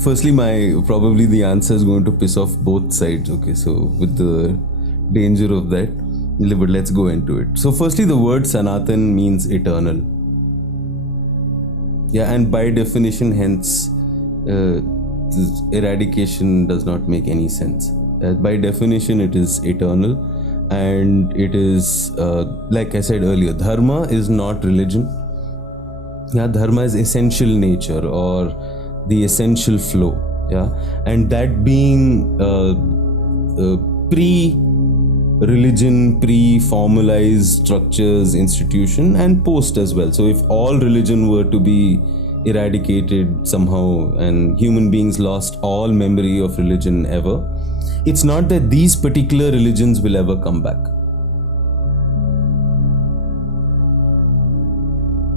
Firstly, probably the answer is going to piss off both sides. Okay, so with the danger of that, but let's go into it. So firstly, the word Sanatan means eternal. Yeah, and by definition, hence, this eradication does not make any sense. By definition, it is eternal, and it is, like I said earlier, dharma is not religion. Yeah, dharma is essential nature or the essential flow. Yeah, and that being pre-religion, pre-formalized structures, institution, and post as well. So if all religion were to be eradicated somehow and human beings lost all memory of religion ever, it's not that these particular religions will ever come back.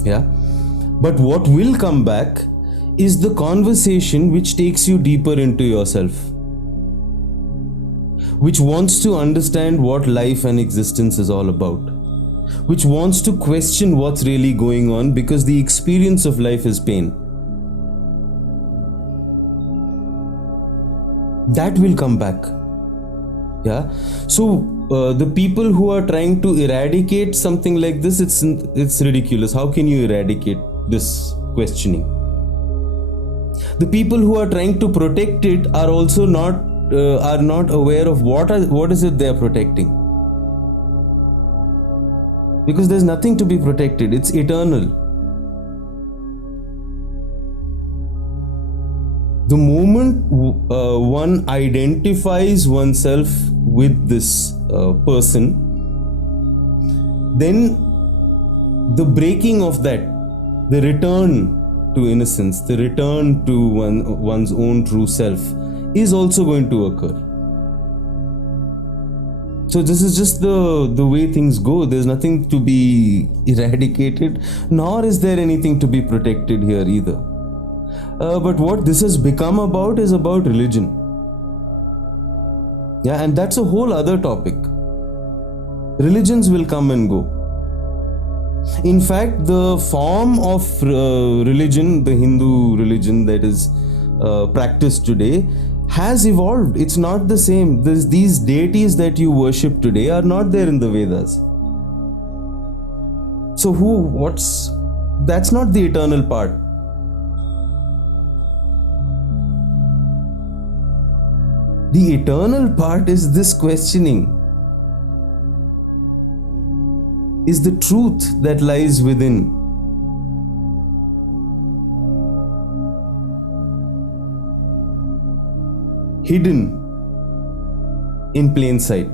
Yeah, but what will come back is the conversation which takes you deeper into yourself, which wants to understand what life and existence is all about, which wants to question what's really going on, because the experience of life is pain. That will come back. Yeah. So the people who are trying to eradicate something like this, it's ridiculous. How can you eradicate this questioning? The people who are trying to protect it are also not aware of what is it they are protecting, because there's nothing to be protected. It's eternal. The moment one identifies oneself with this person, then the breaking of that, the return to innocence, the return to one's own true self is also going to occur. So this is just the way things go. There's nothing to be eradicated, nor is there anything to be protected here either. But what this has become about is about religion. Yeah, and that's a whole other topic. Religions will come and go. In fact, the form of religion, the Hindu religion that is practiced today, has evolved. It's not the same. These deities that you worship today are not there in the Vedas. So that's not the eternal part. The eternal part is this questioning. Is the truth that lies within. Hidden in plain sight.